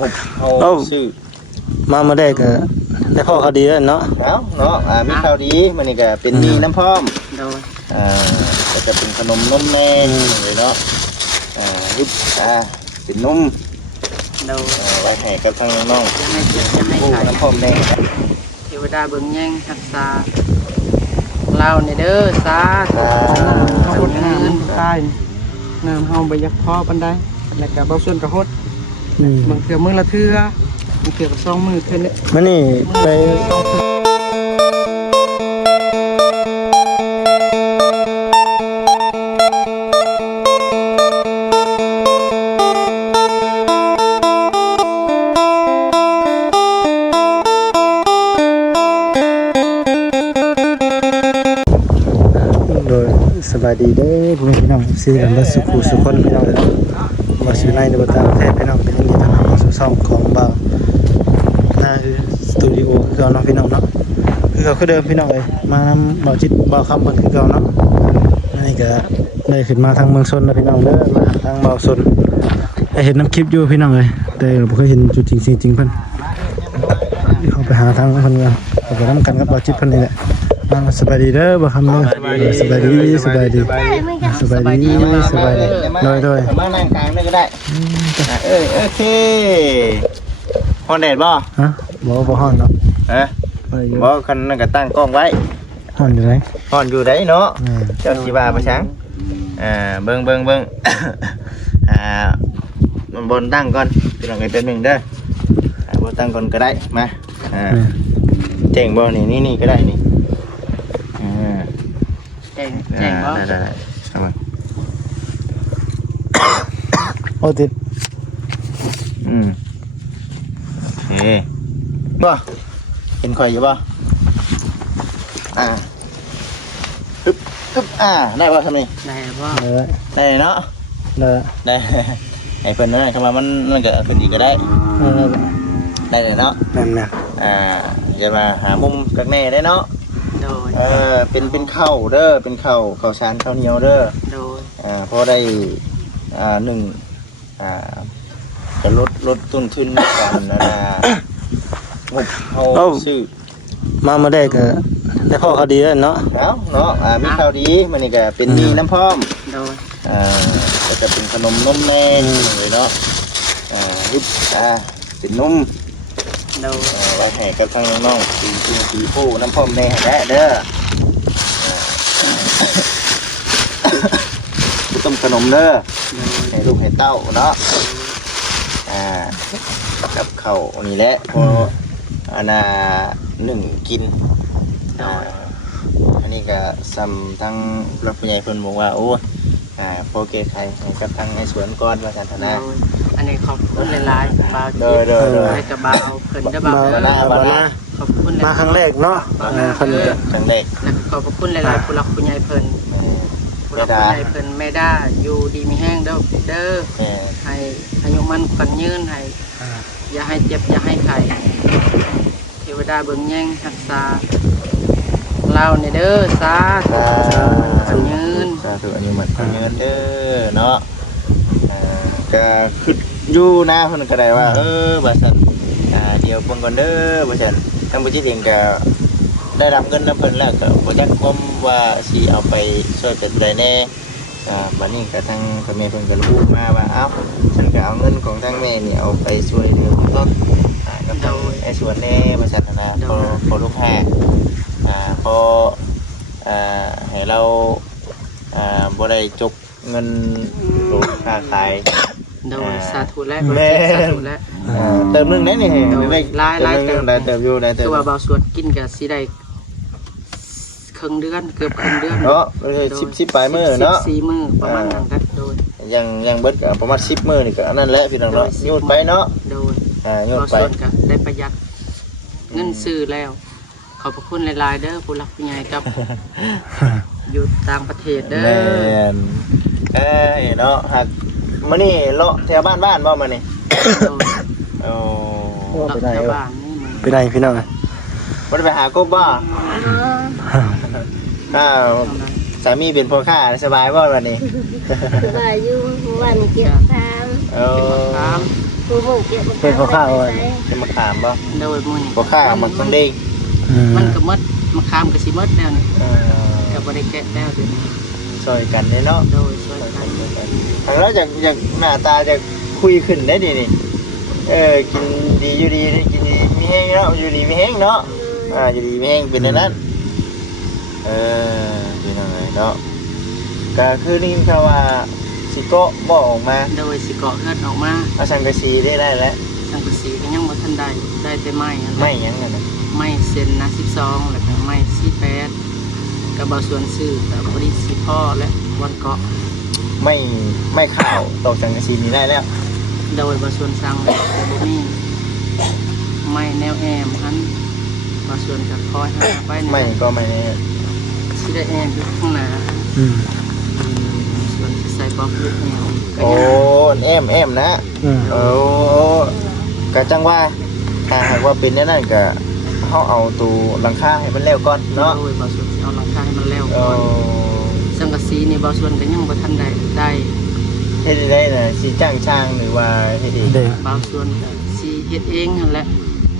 งบเอาชื่อมาเมื่อได้ก็ได้พ่อเขาดีแล้วเนาะแล้วเนาะมีข้าวดีมันนี่ก็เป็นมีน้ำพร้อมโดยก็จะเป็นขนมนมแน่เลยเนาะยุบเป็นนมโดยไว้ให้กับทางน้องจะไม่เจ็บจะไม่ไข้น้ำพร้อมแน่เทวดาเบิ่งแย่งรักษาเราเนี่ยเด้อสาธุเขาหดน้ำใต้น้ำเฮาไปยักพอปันได้แล้วก็เบาส่วนกระหดบางเทื่อมือละเทื่อบางเทื่อก็2 มือเทื่อนี้มันนี่ไปโดยสบายดีเด้อพี่น้องซีกันมาสุขุสุขคนพี่น้องมาสู่ในประเทศไทยพี่น้องเป็นอย่างนี้ทางมาสู่ช่องของบ่าวน่าคือสตูดิโอคือเก่าเนาะพี่น้องเนาะคือเขาคือเดิมพี่น้องเลยมานำบ่าวจิตบ่าวคำเพิ่นคือเก่าเนาะนี่ก็ได้ขึ้นมาทางเมืองชนนะพี่น้องเด้อมาทางบ่าวชนได้เห็นน้ำคลิปอยู่พี่น้องเลยแต่บ่เคยเห็นจุดจริงเพิ่นเขาไปหาทางเพิ่นกันไปนำกันกับบ่าวจิตเพิ่นนี่แหละสบายดีเด้อบ่คำเด้อสบายดีสบายดีสบายดีสบายดีโดยมานั่งกลางได้ก็ได้โอเคฮอนแดดบ่ฮะบ่ฮ้อนเนาะบ่คันนั่นก็ตั้งกล้องไว้ฮ้อนอยู่ไหนฮ้อนอยู่ไหนเนาะเจ้าสิว่าประชังเบิ่งมันบนตั้งก่อนพี่น้องเป็นหนึ่งเด้อบนตั้งก่อนก็ได้มาเจ๋งบ่นี่ก็ได้นี่เจ๋งบ่ได้เอามาโอ้ติดโอเคบ่เห็นข่อยอยู่บ่ปึ๊บได้บ่ทำนี่ได้บ่ได้เนาะได้ไอ้เพิ่นนั่นคำว่ามันก็ขึ้นอีกก็ได้ได้เลยเนาะแม่นอย่ามาหามุมกักแน่ได้เนาะโดยเป็นข้าวเด้อเป็นข้าวสารข้าวเหนียวเด้อโดยพอได้หนึ่งจะลดต้นทุนกันงบเอาชื่อมาเมื่อได้ก็ได้พ่อเขาดีแล้วเนาะแล้วเนาะมีข้าวดีมันนี่ก็เป็นมีน้ำพร้อมโดยก็จะเป็นขนมนมแน่เลยเนาะยุบเป็นนมโดยไว้ให้กับทางน้องสีผู้น้ำพร้อมแน่ได้เด้อต้มขนมเด้อให้ลูกให้เต้าเนาะกับข้าวนี่แหละพอ1 กินอันนี้ก็ซ้ำทั้งรับผู้ใหญ่เพิ่นบอกว่าโอ้พอเกตไทยกับทางในสวนก้อนมาสันทนาอันนี้ขอบคุณหลายๆบ่าวจิตให้กับบ่าวเพิ่นได้บ่าวขอบคุณมาครั้งแรกเนาะครั้งแรกขอบคุณหลายๆผู้รักผู้ใหญ่เพิ่นผู้รักผู้ใหญ่เพิ่นแม่ด้าอยู่ดีมีแห้งเด้อให้อายุมั่นขวัญยืนให้อย่าให้เจ็บอย่าให้ไข้เทวดาเบิ่งแย่งรักษาเราเนี่ยเด้อสาธุขวัญยืนสาธุอายุมั่นขวัญยืนเด้อเนาะก็ขึ้นอยู่นะเพิ่นก็ได้ว่าว่าซั่นเดี๋ยวเบิ่งก่อนเด้อว่าซั่นทางบ่จิตเองก็ได้รับเงินนำเพิ่นแล้วก็บ่จักความว่าสิเอาไปช่วยเป็นได้แน่บัดนี้ก็ทางพ่อแม่เพิ่นก็พูดมาว่าเอ้าฉันก็เอาเงินของทางแม่นี่เอาไปช่วยเหลือต้นกับทางไอ้ส่วนแน่ว่าซั่นนะพอลูกค้าพอให้เราบ่ได้จกเงินลูกค้าขายโดยสาธุแล้วสาธุแล้วเติมนึงได้นี่หลายเติมอยู่ได้เติมคือว่าบ่าวสวดกินก็สิได้ครึ่งเดือนเกือบครึ่งเดือนเนาะ10ปลายมื้อเนาะ4 มื้อประมาณนั้นครับโดยยังเบิดก็ประมาณ10 มื้อนี่ก็นั่นแหละพี่น้องเนาะโยนไปเนาะโดยโยนไปก็ได้ประหยัดเงินซื้อแล้วขอบพระคุณหลายๆเด้อผู้รักผู้ใหญ่กับอยู่ต่างประเทศเด้อเนาะหักมื้อนี้เลาะแถวบ้านบ่มื้อนี้ไปไหนบ้านนี่ไปไหนพี่น้องบ่ได้ไปหากบบ่สามีเป็นพ่อค้าสบายบ่วันนี้สบายอยู่วันเกี่ยวข้าม กูมึงเก็บ เฮ็ดบ่ข้าวไว้ จะมาขามบ่ โดยมื้อนี้ บ่ข้ามันต้องเด้ง มันก็หมดมะขามก็สิหมดแล้วนี่ เออ ก็บ่ได้แกะแล้วเดี๋ยวนี้ ช่วยกันเนาะ โดยช่วยกัน แล้วอยากหน้าตาจะคุยขึ้นได้ดีนี่กินดีอยู่ดีกินดีมีแห้งเนาะอยู่ดีมีแห้งเนาะอยู่ดีมีแห้งเป็นอย่างนั้นเป็นยังไงเนาะก็คือนี่คำว่าสิโกะบอกออกมา โดยสิเกาะเฮือนออกมา เอาสังกะสีได้แล้ว สังกะสีก็ยังบ่ทันได้แต่ไม้อันนั้น ไม่ยังไงนะ ไม้เส้นนะ12แล้วก็ไม้48ก็บ่ส่วนซื้อก็บ่ได้สิพ่อและวันเกาะ ไม่ข่าวตกสังกะสีนี้ได้แล้ว โดยบ่ส่วนสั่งแล้วแต่บ่มีไม้แนวแอมหันบ่ส่วนก็คอยหาไปนี่ ไม่ก็ไม่ สิได้แอมอยู่ข้างหน้า ส่วนใส่บล็อกลูกแนวก็ โอ้ ยัง แอมนะโอ้กะจังว่าถ้าหากว่าเป็นนั่นก็เขาเอาตูหลังคาให้มันแล้วก่อนเนาะ โดยบางส่วนสิเอาหลังคาให้มันแล้ว โอ้ ก่อนสังกะสีนี่บางส่วนก็ยังบ่ทันได้ เฮ็ดได้น่ะสิจ้างช่างหรือว่าเฮ็ดเอง เด้ บางส่วนก็สิเฮ็ดเองนั่นแหละ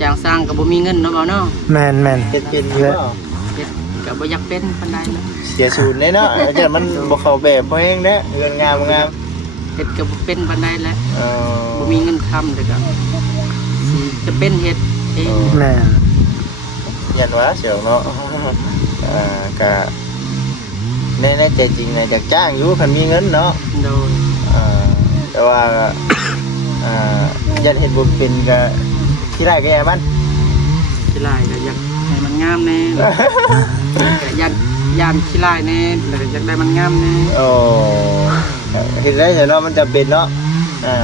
อย่างสร้างก็บ่มีเงินเนาะบ่เนาะ แม่น เฮ็ดเป็นอยู่เนาะ เฮ็ดก็บ่อยากเป็นปานใดเนาะ เสียศูนย์เลยเนาะแต่มันบ่เข้าแบบบ่แฮงเด้เงินงาม เฮ็ดก็บ่เป็นปานใดแหละ เออ บ่มีเงินค้ำแต่ก็สิจะเป็นเฮ็ดเอง แม่น ยันว่าเสียวเนาะก็ในใจจริงน่ะอยากจ้างอยู่คันมีเงินเนาะ โดย แต่ว่ายันเห็นบุญเป็นก็ที่ได้ก็แย่มัน ขี้ลายก็อยากให้มันงามแน่ก็ยานขี้ลายแน่แล้วก็อยากได้มันงามแน่ โอ้เห็นได้เนาะมันจำเป็นเนาะ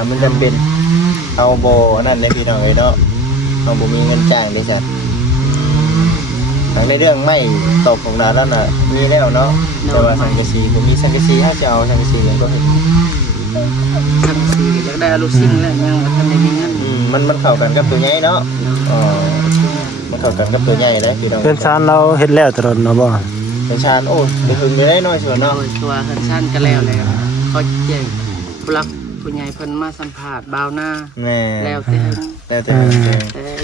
มันจำเป็นเอาโบนั่นในพี่น้องเลยเนาะเอาโบมีเงินจ้างได้สัตว์ทางในเรื่องไม่ตกของเราแล้วน่ะมีแล้วเนาะแต่ว่าสังกะสีผมมีสังกะสีถ้าจะเอาสังกะสียังก็เห็น สังกะสีก็อยากได้อลูซิ่งแล้วยังบ่ทันได้มีเงิน มันเข้ากันกับตัวใหญ่เนาะมันเข้ากันกับตัวใหญ่เลยพี่น้อง เพิ่นซานเราเฮ็ดแล้วตลอดเนาะบ่ เป็นชานโอ้ยไปถึงได้น้อยส่วน โด เนาะ ยตัวเฮือนชั้นก็แล้วเขาแจ้งผู้รักผู้ใหญ่เพิ่นมาสัมภาษณ์บ่าวหน้า แม่ แล้วแต่ แต่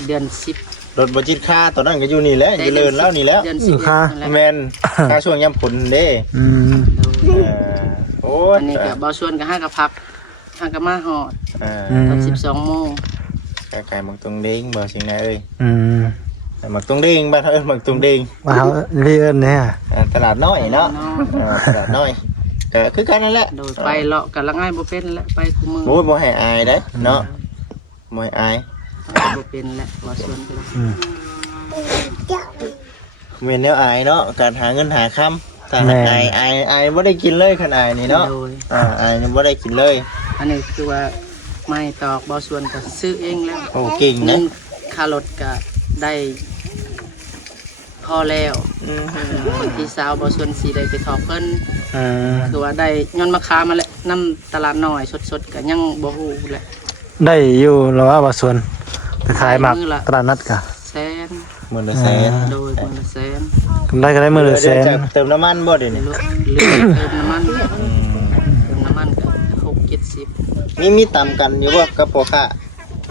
เดือน10 รถบจิตค่าตอนนั้นก็อยู่นี่แหละอยู่เลินแล้วนี่แล้ว เดือน10นั่นแหละ แมนค่าช่วงย่ำผลเด้ โอ้ย อันนี้ก็บ่ส่วนก็หากับพักหากับมาฮอดตอน12 โมง ไก่หมักตรงเด้งบ่สิ่งไหนเอ้ย หมักตรงเด้งบ้านเอ้ยหมักตรงเด้ง ว่าเฮาเรียนเนี่ย ตลาดน้อยเนาะตลาดน้อยก็คือกันนั่นแหละ โดยไปเลาะกันละง่ายบ่เป็นแล้วไปคุมือ โอ้ยบ่ให้อายเด้เนาะบ่ให้อาย บ่เป็นแล้วบ่ส่วนกันแล้ว เมียนแนวอายเนาะการหาเงินหาคำแต่อายบ่ได้กินเลยขนาดนี้เนาะ โดย อายยังบ่ได้กินเลย อันนี้คือว่าไม่ตอกบ่ส่วนก็ซื้อเองแล้ว โอ้เก่ง เงิ นะ นค่ารถก็ได้พอแล้วคนที่สาวบ่ส่วนสีได้ไปทอเพิ่นคือว่าได้ย้อนมาค้ามาแล้วนำตลาดน้อยสดๆก็ยังบ่ฮู้แหละ ได้อยู่แล้วว่าบ่ส่วนไปขายหมักตลาดนัดกะ แสน มื้อละแสน โดยมื้อละแสน กำไรก็ได้มื้อละแสน เติมน้ำมันบ่เดี๋ยวนี้ เหลือเติมน้ำมันก็6-70 มีต่ำกันอยู่บ่กับพ่อค้า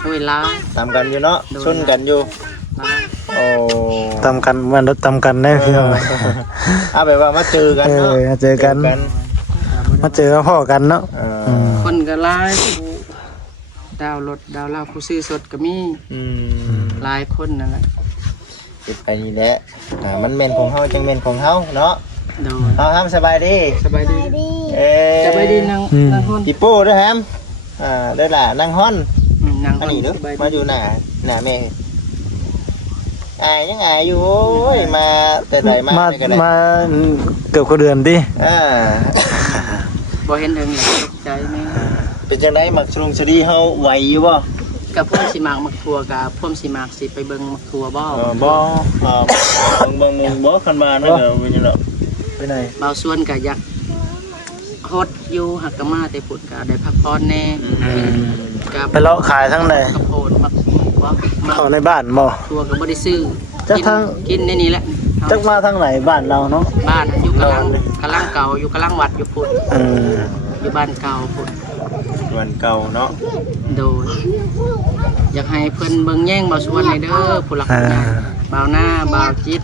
โอ้ยลา ต่ำกันอยู่เนาะชนกันอยู่ ลา โอ้ ตำกันมันรถตำกันได้พี่น้อง เอาแบบว่ามาเจอกันเนาะ เจอกันมาเจอพ่อกันเนาะ คนก็หลายผู้ดาวรถดาวลาวผู้ซื้อสดก็มีหลายคนนั่นแหละ เก็บไปนี่แหละมันแม่นของเฮาจังแม่นของเฮาเนาะ โดย เฮาฮัมสบายดี สบายดี ส สบายดีนางฮ้อน ปิโป้ด้วยฮัมได้ล่ะนางฮ้อน นาง อั ฮ้ น อน นี้เด้อ สบาย มา ดี อยู่หน้าแม่ยังอายอยู่โอ้ยมาแต่ใดมา มา ก็ได้ มาเกือบกว่าเดือนติ บ่เห็นถึงอยากตกใจแม่ เป็นจังได๋มักชรุงชดีเฮาไหวอยู่บ่ กับพ่อมสิมากมักทัวกับพ่อมสิมากสิไปเบิ่งมักทัวบ่ บ่บางมุงบ่คันมานั่นก็เป็นจังได๋ไปไหน เบาส่วนก็อยากฮดอยู่หักกะมาแต่พุ่นก็ได้พักผ่อนแน่กับ ไปเลาะขายทั้งไหน กระโพดมักบ่มัก เข้าในบ้านบ่ ทัวก็บ่ได้ซื้อ จะทาง กินในนี้แหละ จักมาทางไหนบ้านเราเนาะ บ้านอยู่กำลังเก่าอยู่กำลังวัดอยู่พุ่นอยู่บ้านเก่าพุ่น วันเก่าเนาะ โดยอยากให้เพิ่นเบิ่งแย่งบ่าวสวนในเด้อผู้หลักผู้ใหญ่บ่าวหน้าบ่าวจิต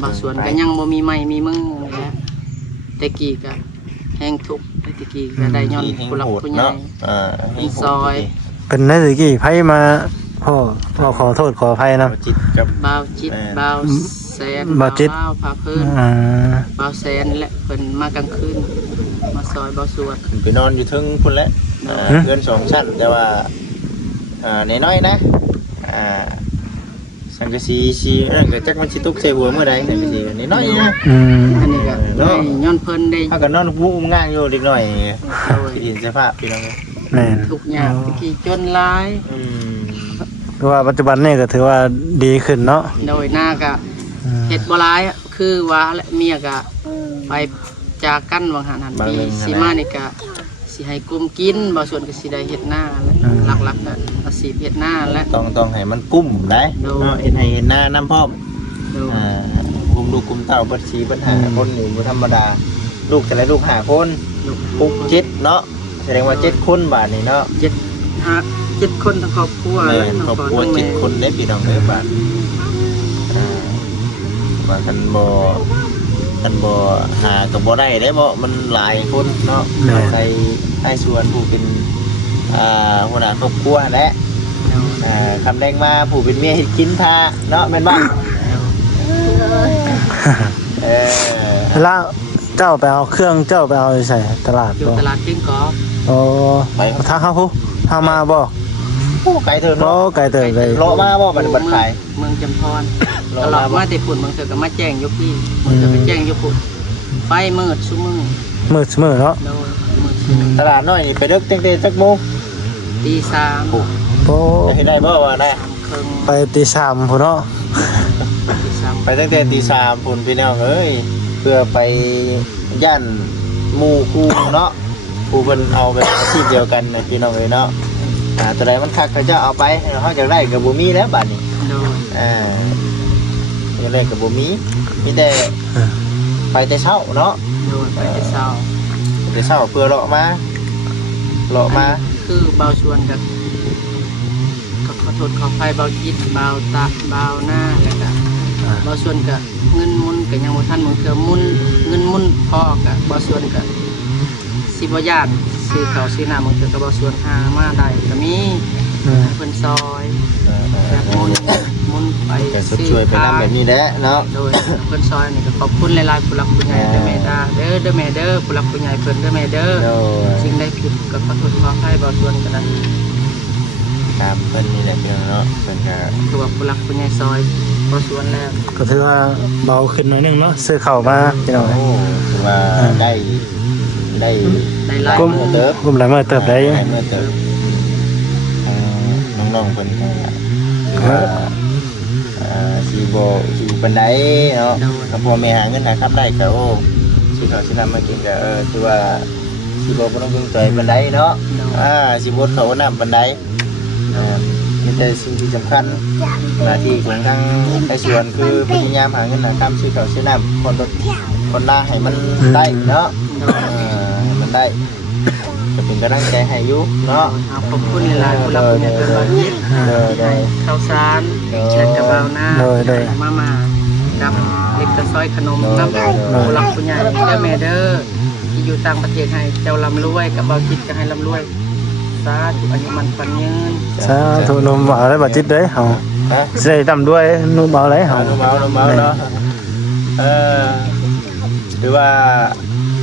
บ่าวสวนก็ยังบ่มีไม้มีมือแหละแต่กี้ก็แห้งทุกข์แต่กี้ก็ได้ย้อนผู้หลักผู้ใหญ่ ให้โหด ซอย เป็นได้สิกี่ไผมาพ่อขอโทษขออภัยนะ จิตกับ บ่าวจิตบ่าวแสน บ่าวจิต บ่าวพาเพิ่น บ่าวแสนและเพิ่นมากลางคืนมาซอยบ่าวสวน ไปนอนอยู่ทึงพุ่นแหละเพื่อน2ชั้นแต่ว่าน้อยๆนะสังกะสีนั่นก็จักมันสิตกใส่หัวเมื่อใดสังกะสีน้อยๆนะ อันนี้ก็ได้ย้อนเพิ่นได้ เฮาก็นอนวุ้มง่างอยู่เล็กน้อยที่ดินสภาพพี่น้อง แม่น ทุกอย่างตะกี้จนหลาย เพราะว่าปัจจุบันนี่ก็ถือว่าดีขึ้นเนาะ โดยหน้าก็เฮ็ดบ่หลายอะคือว่าและเมียก็ไปจากกันว่าหั่นหั่นปีสิมานี่ก็สิให้กุมกินบ่ส่วนก็สิได้เฮ็ดหน้าและหลักๆก็อาชีพเฮ็ดหน้าและ ต้องให้มันกุ้มได้เนาะเฮ็ดให้เห็นหน้าน้ำพร้อม โดย กุมลูกกุมเต้าเบิดสีเบิดหาคนอยู่บ่ธรรมดาลูกแต่ละลูก5คนปุ๊ก7เนาะแสดงว่า7คนบาดนี้เนาะ 7คนทั้งครอบครัว แม่ และ น น้อง ครอบ พ่อ ครัว น้องแม่ 7คนได้พี่น้องเด้อบาดว่ากันบ่หาก็บ่ได้เด้บ่มันหลายคนเนาะใส่ให้ส่วนผู้เป็นหัวหน้าครอบครัวและคำแดงมาผู้เป็นเมียเฮ็ดกินทาเนาะแม่นบ่ แล้วเจ้าไปเอาเครื่องเจ้าไปเอาใส่ตลาด อยู่ บ่ ตลาดเก่งกอก โอ้ทางเขาผู้ทางมาบ่ โอ้ไกลเถิน โอ้ เนาะ ไกลเติบเลย เลาะมาบ่บัดขาย เมืองจำพรตลอดมาแต่ฝุ่นเมืองเธอก็มาแจ้งอยู่พี่เมืองเธอก็แจ้งอยู่ฝุ่นไฟมืดซุมื้อ มืดเสมอเนาะ โดยมืดซุมื้อ ตลาดน้อยนี่ไปเลิกตั้งแต่จักโมง ตีสาม โอ้ จะเฮ็ดได้บ่ว่าได้ ครึ่ง ไปตีสามพุ่นเนาะ ตีสาม ไปตั้งแต่ตี 3พุ่นพี่น้องเอ้ยเพื่อไปย่านหมู่คู่เนาะผู้เพิ่นเอาแบบอาชีพเดียวกันนะพี่น้องเอ้ยเนาะตัวใดมันคักก็จะเอาไปเฮาอยากได้ก็บ่มีแล้วบัดนี้ โดย อยากได้ก็บ่มีแต่ไปแต่เช้าเนาะ โดยไปแต่เช้า แต่เช้าเพื่อเลาะมาคือเบาชวนกับขอโทษขอไฟเบาจิตเบาตาเบาหน้าแล้วก็เบาชวนกับเงินมุนกับยังบ่ทันเหมือนกับมุนเงินมุนพอกับเบาชวนกับสิบ่ญาติซื้อข้าวซื้อน้ำบางเทื่อก็เบาชวนหามาได้ก็มีเพิ่นซอยแบบมุนไป ก็ช่วยไปนำแบบนี้แหละเนาะ โดยเพิ่นซอยนี่ก็ขอบคุณหลายๆผู้หลักผู้ใหญ่เด้อแม่เด้อแม่เด้อผู้หลักผู้ใหญ่เพิ่นเด้อแม่เด้อ สิ่งใดผิดก็ขอโทษขออภัยบ่ส่วนกันนั้น ครับเพิ่นนี่แหละพี่น้องเนาะเพิ่นก็ คือว่าผู้หลักผู้ใหญ่ซอยบ่ส่วนแล้ว ก็ถือว่าเบาขึ้นหน่อยนึงเนาะซื้อข้าวมาพี่น้อง โอ้ถือว่าได้ ได้หลาย กุม มื้อ กุมหลายมื้อเติบได้ เมื่อเติบน้องๆเพิ่นก็ถือว่าสิบ่สิปานใดเนาะถ้าพ่อแม่หาเงินหาครับได้ก็โอ้สิเขาสินำมากินก็ถือว่าสิบ่ต้องเพิ่งใจปานใดเนาะสิบ่เขานำปานใดมีแต่สิ่งที่สำคัญหน้าที่ของทางไอ้ส่วนคือพยายามหาเงินหาคำซื้อข้าวซื้อน้ำคนละให้มันได้เนาะมันได้จะเป็นกำลังใจให้อยู่เนาะ ขอบคุณหลายๆผู้หลักผู้ใหญ่เพิ่นว่าคิดให้ข้าวสารและกระเป๋าหน้ามากับเล็กตะซอยขนมกับผู้หลักผู้ใหญ่เด้อแม่เด้อที่อยู่ต่างประเทศให้เจ้าร่ำรวยกับเบาคิดก็ให้ร่ำรวยสาธุอายุมันขวัญยืน สาธุนมบ่าวได้บ่จิตเด้เฮาสิได้ดำด้วยนุ่มเอาเลยเฮา เมาเนาะหรือว่า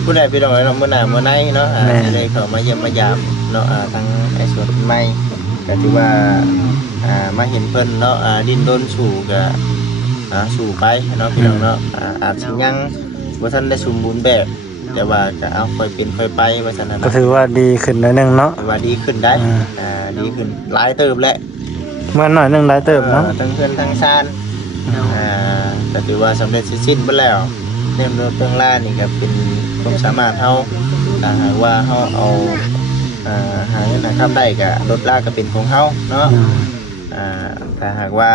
ผู้ใดพี่น้องเนาะมื้อหน้ามื้อไหนเนาะได้เข้ามาเยี่ยมมายามเนาะทางไอ้ส่วนใหม่ก็ถือว่ามาเห็นเพิ่นเนาะดิ้นรนสู่ก็สู่ไปเนาะพี่น้องเนาะอาจสิยังบ่ทันได้สมบูรณ์แบบแต่ว่าก็เอาค่อยเป็นค่อยไปว่าซั่นน่ะ ก็ถือว่าดีขึ้นหน่อยนึงเนาะ ว่าดีขึ้นได้ดีขึ้นหลายเติบแล้ว มันหน่อยนึงหลายเติบเนาะ ทั้งเพื่อนทั้งชาญก็ถือว่าสำเร็จสิ้นไปแล้วเรื่องล่านี่ก็เป็นความสามารถเฮาถ้าหากว่าเฮาเอาหาเงินหาคำได้ก็ลดล่าก็เป็นของเฮาเนาะถ้าหากว่า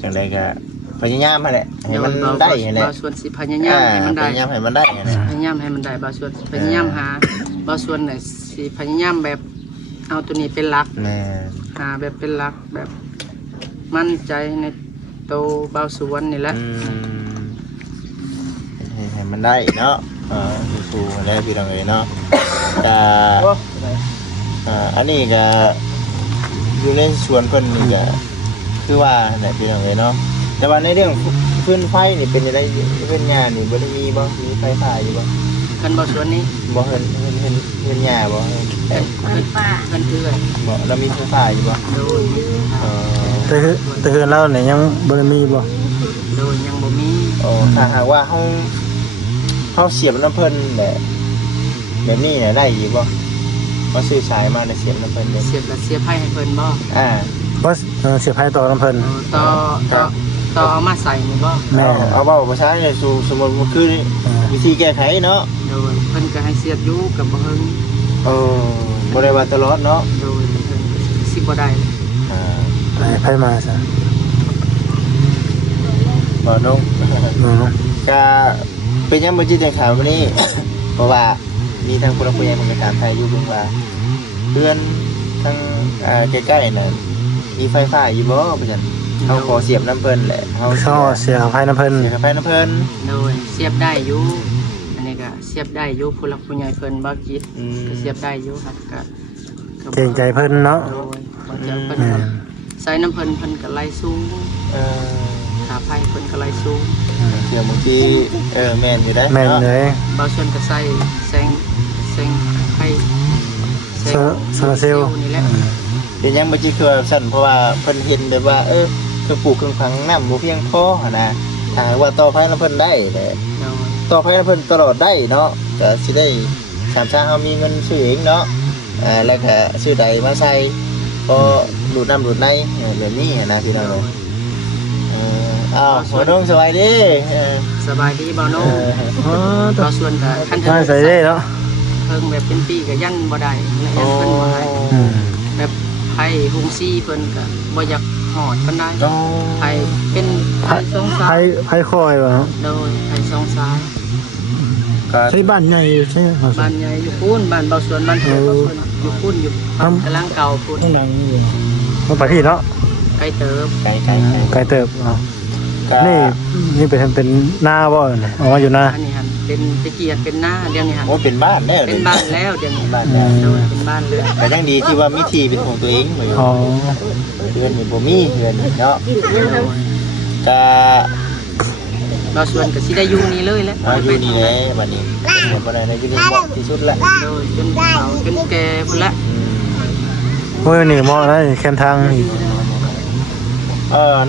จังไดก็เพิ่น พยายามมาแหละให้มันได้แหละ บางส่วนสิพยายามให้มันได้ พยายามให้มันได้แหละ พยายามให้มันได้บางส่วนพยายามหาบางส่วนน่ะสิพยายามแบบเอาตัวนี้เป็นหลัก แม่ หาแบบเป็นหลักแบบมั่นใจในโตเบาสวนนี่แหละ ให้มันได้เนาะครูแล้วพี่น้องเลยเนาะจะอันนี้ก็อยู่ในสวนเพิ่นนี่ก็คือว่าไหนพี่น้องเลยเนาะแต่ว่าในเรื่องพื้นไฟนี่เป็นยังไงเป็นหญ้านี่บ่ได้มีบ่มีไฟฟ้าอยู่บ่ กันเบาสวนนี้ บ่เห็นหญ้าบ่ กันเอื้อย บ่แล้วมีไฟฟ้าอยู่บ่ โดย แต่เฮือนเราเนี่ยยังบ่ได้มีบ่ โดยยังบ่มี ถ้าหากว่าเฮาเสียบน้ำเพิ่นแบบนี้เนี่ยได้อยู่บ่ว่าซื้อสายมาได้เสียบน้ำเพิ่นเด้ เสียบและเสียบให้ให้เพิ่นบ่ บ่เสียบให้ต่อน้ำเพิ่น ต่อเอามาใส่นี่บ่ แม่ เอาเว้าภาษาเนี่ยสู่สมมุติมันคือวิธีแก้ไขเนาะ โดยเพิ่นก็ให้เสียบอยู่กับบ่เฮิง บ่ได้ว่าตลอดเนาะ โดยเพิ่นสิบ่ได้ ไผมาซะ บ่นุ่งก็เป็นยังบ่จิตจังถามวันนี้ เพราะว่ามีทางผู้รับผู้ใหญ่เพิ่นก็ถามไทยอยู่เพิ่นว่าเพื่อนทางใกล้ๆน่ะมีไฟฟ้าอยู่บ่ว่าซั่นเฮาขอเสียบน้ำเพิ่นแหละเฮา เสียไผน้ำเพิ่น เสียบไฟน้ำเพิ่น โดยเสียบได้อยู่อันนี้ก็เสียบได้อยู่ผู้หลักผู้ใหญ่เพิ่นบ่คิดก็เสียบได้อยู่ครับก็ เกรงใจเพิ่นเนาะ โดยบางเจ้าเพิ่นก็ใส่น้ำเพิ่นก็ไล่สูงขาไฟเพิ่นก็ไล่สูง เสียบางทีแม่นอยู่ได้ แม่นเลย บางส่วนก็ใส่แสงไฟแสง โซลาร์เซลล์ นี่แหละ เป็นยังบ่จิคือสั่นเพราะว่าเพิ่นเห็นแบบว่าเครื่องปลูกเครื่องฝังน้ำบ่เพียงพอหั่นนะถ้าหากว่าต่อไฟน้ำเพิ่นได้แหละ โดย ต่อไฟน้ำเพิ่นตลอดได้เนาะก็สิได้สามชาเฮามีเงินซื้อเองเนาะแล้วก็ซื้อใดมาใส่พอดูดน้ำดูดในแบบนี้นะพี่น้องหัวน้องสบายดี สบายดีบ่น้องบางส่วนก็คัน ใช่ใส่ได้เนาะ เพิ่งแบบเป็นปีก็ยันบ่ได้ยันเพิ่นบ่ให้แบบไผหุงซี่เพิ่นก็บ่อยากหอดปานใดไผเป็นไผสองสาย ไผคอยบ่ โดยไผสองสาย ใช่บ้านใหญ่ใช่ บ้านใหญ่อยู่พูนบ้านเบาสวนบ้านเกิดเบาสวนอยู่พูนอยู่กำลังเก่าพูน ต้องดังมันไปที่เนาะ ไกลเติบ ไกล ไกลเติบนี่เป็นหน้าบ่อ๋ออยู่หน้า อันนี้หันเป็นตะเกียบเป็นหน้าเดี๋ยวนี้หัน โอ้เป็นบ้านแล้ว เป็นบ้านแล้วเดี๋ยวนี้ บ้านแล้ว โดยเป็นบ้านเลย แต่ยังดีที่ว่ามีที่เป็นของตัวเองเหมือน อ๋อ เดือนนี่บ่มีเดือนเนาะจะ เบาสวนก็สิได้อยู่นี่เลยแหละ อยู่นี่แหละบัดนี้บ่ได้ในอยู่นี่เหมาะที่สุดแล้ว โดยจนเฒ่าจนแก่พุ่นละ โอ้ยนี่มอได้แคมทางอีก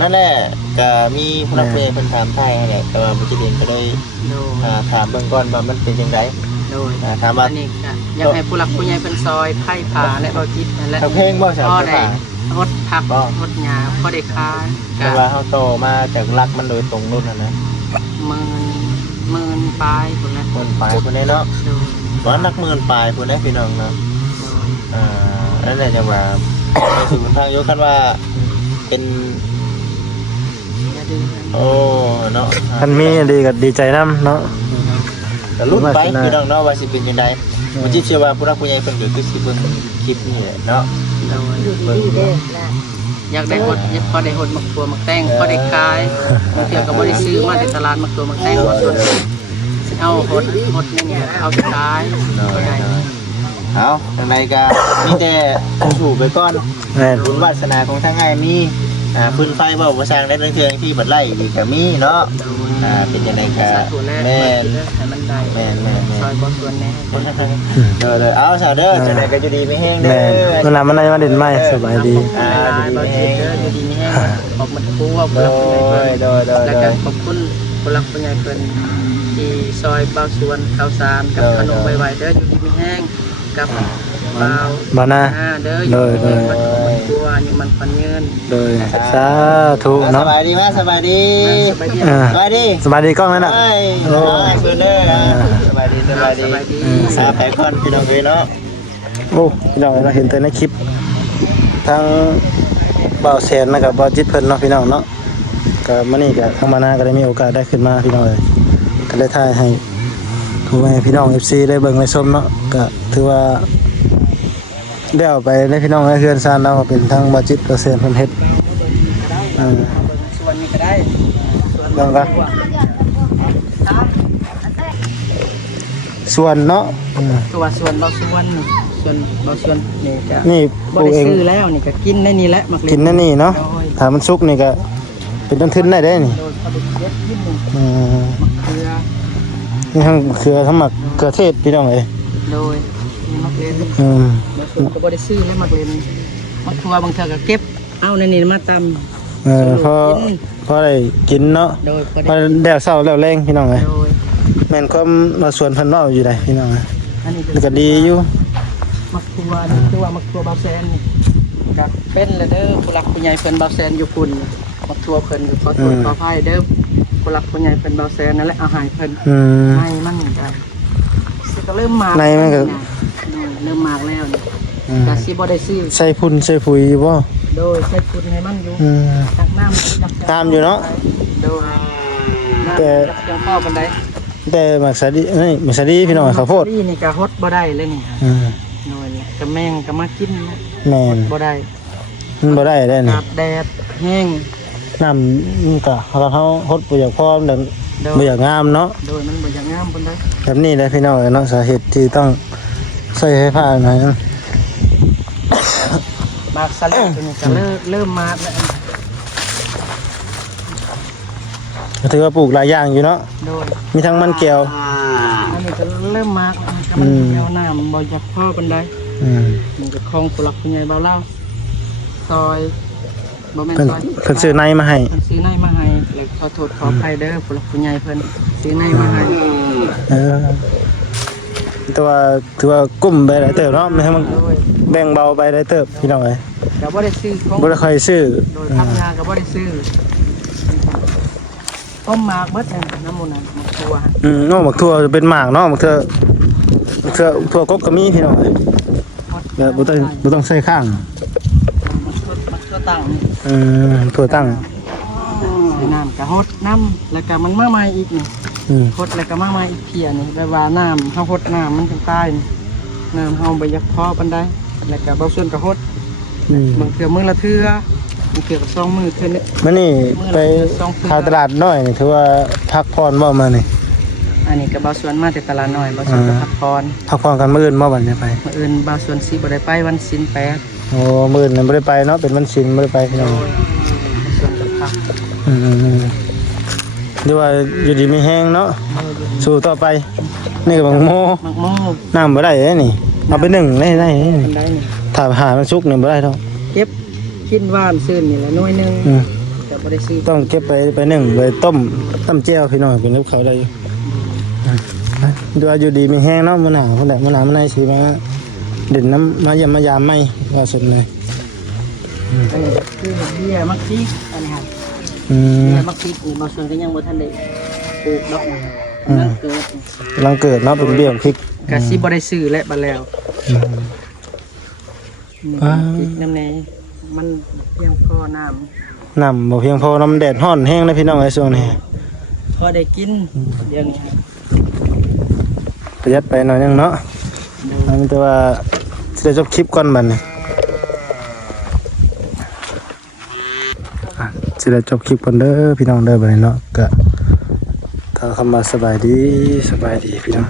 นั่นแหละก็มีผู้รับผู้ใหญ่เพิ่นถามไทยนั่นแหละแต่ว่าบ่จิเรียนก็เลย โดย ถามเบิ่งก่อนว่ามันเป็นจังได โดย ถามว่า อันนี้ก็อยากให้ผู้หลักผู้ใหญ่เป็นซอยไผ่ผาและเบาจิตนั่นแหละ ทางเพลงบ่ใช่ พ่อ ไหม ได้รถผักรถหญ้าพ่อได้คาย แต่ว่าเฮาโตมาจากรักมันโดยตรงนู่นน่ะนะ หมื่นปลายพุ่นละ หมื่นปลายพุ่นเด้เนาะ โดย ว่านักหมื่นปลายพุ่นเด้พี่น้องเนาะนั่นแหละจังว่าในสุขทางยกคันว่าเป็น อย่าดื้อ โอ้เนาะ คันมีดีก็ดีใจนำเนาะ แต่ลุ้นไปพี่น้องเนาะว่าสิเป็นจังไดบ่จิเชื่อว่าผู้รักผู้ใหญ่เพิ่นก็คือสิเบิ่งคลิปนี่แหละเนาะ โดย เบิ่ง อยากได้หดพอได้หดมักตัวมักแตงพอได้ขายบางเทื่อก็บ่ได้ซื้อมาแต่ตลาดมักตัวมักแตงบ่ส่วนเอาหดนี่เอาไปขายก็ได้ เอาจังไดก็มีแต่ถูกไปก่อน แม่น บุญวาสนาของทางง่ายมีพื้นไฟเบาประสร้างได้เรื่องที่บัดไล่ดีก็มีเนาะเป็นยังไงก็ สาธุแน่ แม่น ให้มันได้ แม่น ซอยบ่ส่วนแน่ เด้อเอาสาวเด้อจังไดก็อยู่ดีไม่แห้งเด้ แม่น อ เวลามันได้มาเด่นใหม่สบายดี บ่คิดเด้ออยู่ดีมีแห้งขอบมันผู้ว่า โด ผู้หลักผู้ใหญ่เพิ่น ย แล้วก็ขอบคุณผู้หลักผู้ใหญ่เพิ่นที่ซอยเบาสวนข้าวสารกับขนมไวๆเด้ออยู่ดีมีแห้งกับเบา บ่หน้า เด้ออยู่ดีมันกลัวอยู่มันฟันเงิน โดยสาธุ ส เนาะ บายดีมั้ยสบายดี สบายดี สบายดีกล้องนั่นน่ะ เอ้ยเพิ่นเด้อสบายดีไปก่อนพี่น้องเอ้ยเนาะ โอ้พี่น้องเราเห็นแต่ในคลิปทางบ่าวแสนนะครับบ่าวจิตเพิ่นเนาะพี่น้องเนาะ ก็มื้อนี้ก็ทางมานาก็ได้มีโอกาสได้ขึ้นมาพี่น้องเอ้ยก็ได้ถ่ายให้พ่อแม่พี่น้อง FC ได้เบิ่งได้ชมเนาะก็ถือว่าได้เอาไปได้พี่น้องได้เฮือนซ่านเราก็เป็นทั้งบ่จิตเปอร์เซ็นต์เพิ่นเฮ็ดส่วนนี้ก็ได้ ลองกันส่วนเนาะส่วนเราส่วนนี่จะ นี่ป บ่ ลูก ได้ เอง ซื้อแล้วนี่ก็กินได้นี่แหละมักเล่น กินนั่นนี่เนาะถ้ามันสุกนี่ก็เป็นต้นทุนได้เด้นี่ โดยเขาไปเก็บกินนี่ อืม เกลือ นี่ทั้งเครือทั้งหมักเกลือเทศพี่น้องเอ้ย โดยนี่มักเล่น อืม บางส่วนก็บ่ได้ซื้อแล้วมักเล่นมักทัวบางเทื่อก็เก็บเอาในนี่มาตำพอได้กินเนาะ โดยบ่ พอ ได้ แดดเช้าแล้วแรงพี่น้องเอ้ย โดย แม่นความมาสวนเพิ่นเว้าอยู่ได้พี่น้องเอ้ย อันนี้ มันก็ดีอยู่ มักทัวนี่คือว่ามักทัวบาแซนนี่ก็เป็นแล้วเด้อผู้หลักผู้ใหญ่เพิ่นบาแซนอยู่พุ่นมักทัวเพิ่นก็ขอโทษขออภัยเด้อผู้หลักผู้ใหญ่เพิ่นบาแซนนั่นแหละเอาให้เพิ่น อืม ให้มันก็สิก็เริ่มมา ในมันก็ เริ่มมากแล้วนี่ อืม ก็สิบ่ได้ซื้อ ใส่พุ่นใส่ปุ๋ยอยู่บ่ โดยใช้คุณให้มันอยู่ อืม ตักน้ำ ตามอยู่เนาะ โดย แต่ ยังเข้าบันได แต่หมักสาดีนี่หมักสาดีพี่น้องข้าวโพด นี่ก็ฮดบ่ได้เลยนี่ อืม โดยนี่ก็แมงก็มากิน แม่น บ่ได้ มันบ่ได้ได้นี่ อาบแดดแห้ง น้ำมันก็เฮาฮดบ่อยากพร้อมดัง โด บ่ ย อยากงามเนาะ โดยมันบ่อย่างงามปานใด แบบนี้แหละพี่น้องเนาะสาเหตุที่ต้องใส่ไฟฟ้าหน่อยนะ มากสลัดนี่ก็เริ่มมาแล้ว ก็ถือว่าปลูกหลายอย่างอยู่เนาะ โดย มีทั้งมันแก้ว อันนี้ก็เริ่มมากแล้วก็มันเดียวน้ำมันบ่อยากพอปานใด อืม มันก็คลองผู้หลักผู้ใหญ่เบาเล่าซอยบ่แม่น เพิ่น ซอย เพิ่นซื้อในมาให้ เพิ่นซื้อในมาให้แล้วขอโทษขออภัยเด้อผู้หลักผู้ใหญ่เพิ่นซื้อในมาให้ แต่ว่าถือว่ากุ้มไปหลายเติบเนาะไม่ให้มัน โดย แบ่งเบาไปหลายเติบพี่น้องเอ้ย ก็บ่ได้ซื้อของ บ่ได้ค่อยซื้อ โดยทำงานก็บ่ได้ซื้อต้มหมากเบิดนั่นน้ำมันน่ะหมกตัวฮะ เนาะบักทั่วเป็นหมากเนาะบักทั่วทั่วกบก็มีพี่น้องเอ้ยแล้วบ่ต้องใส่ข้าง มักตัวตั้งนี่ ทั่วตั้ง ใส่น้ำก็ฮดน้ำแล้วก็มันมาใหม่อีกนี่ ฮดแล้วก็มาใหม่อีกเพียนี่แปลว่าน้ำเฮาฮดน้ำมันจังตายนี่น้ำเฮาบ่อยากพอปานใดแล้วก็บ่ส่วนก็ฮดบางเทื่อมื้อละเทื่อบางเทื่อก็2มื้อเทื่อนึง มื้อนี้ไปหาตลาดน้อยนี่ถือว่าพักผ่อนบ่มานี่ อันนี้ก็บ่ส่วนมาแต่ตลาดน้อยบ่ส่วนก็พักผ่อน พักผ่อนกันมื้ออื่นบ่บัดนี้ไป มื้ออื่นบ่ส่วนสิบ่ได้ไปวันศีลแปด โอ้มื้ออื่นบ่ได้ไปเนาะเป็นวันศีลบ่ได้ไปพี่น้อง บ่ส่วนก็พัก เดี๋ยวว่าอยู่ดีมีแห้งเนาะสู้ต่อไปนี่ก็บังโม มักโม่ น้ำบ่ได้เด้นี่เอาไปนึ่งได้ อันใดนี่ ถ้าหามันสุกนี่บ่ได้ดอก เก็บกินหวานซื่นนี่ละหน่วยหนึงแต่บ่ได้ซื้อ ต้องเก็บไปนึ่งไปต้มแจ่วพี่น้องเป็นกับเขาวได้อยู่เดี๋ยวว่าอยู่ดีมีแห้งเนาะมื้อหนาวพุ่นแหละมื้อหนาวมื้อไหนสิมาเด่นน้ำมาเยี่ยมมายามใหม่ว่าสุดเลย อันนี้คือเบี้ยมักพริกอันนี้ค่ะ อืม เบี้ยมักพริกนี่บ่ส่วนก็ยังบ่ทันได้ปลูกดอกนะกำลังเกิด กำลังเกิดเนาะเป็นเบี้ยพริก ก็สิบ่ได้ซื้อและบัดแล้ว อ่า พริกน้ำแหน่มันเพียงพอน้ำ น้ำบ่เพียงพอน้ำแดดร้อนแห้งนะพี่น้องไอ้ช่วงนี้ พอได้กินเดี๋ยวนี้ ประหยัดไปหน่อยนึงเนาะอันนี้แต่ว่าจะจบคลิปก่อนบัดนี้สิได้จบคลิปก่อนเด้อพี่น้องเด้อบัดนี้เนาะก็ถ้าคำว่าสบายดีพี่น้อง